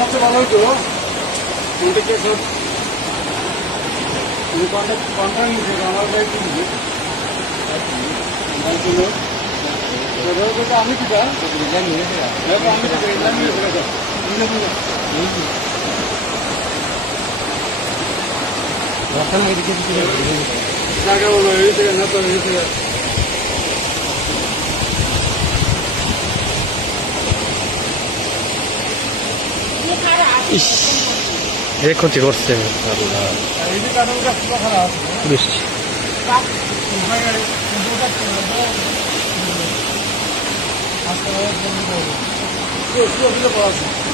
সবচেয়ে ভালো হতো কন্ট্রাক্টর সব কন্ট্রাক্ট নিচ্ছে আমার গাড়ি কিনছে আমি কিটা জায়গা বলো এই থেকে না তো এই থেকে এ ক্ষতি করছে বৃষ্টি পড়াশোনা